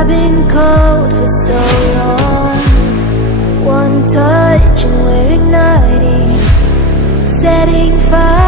I've been cold for so long. One touch and we're igniting, setting fire.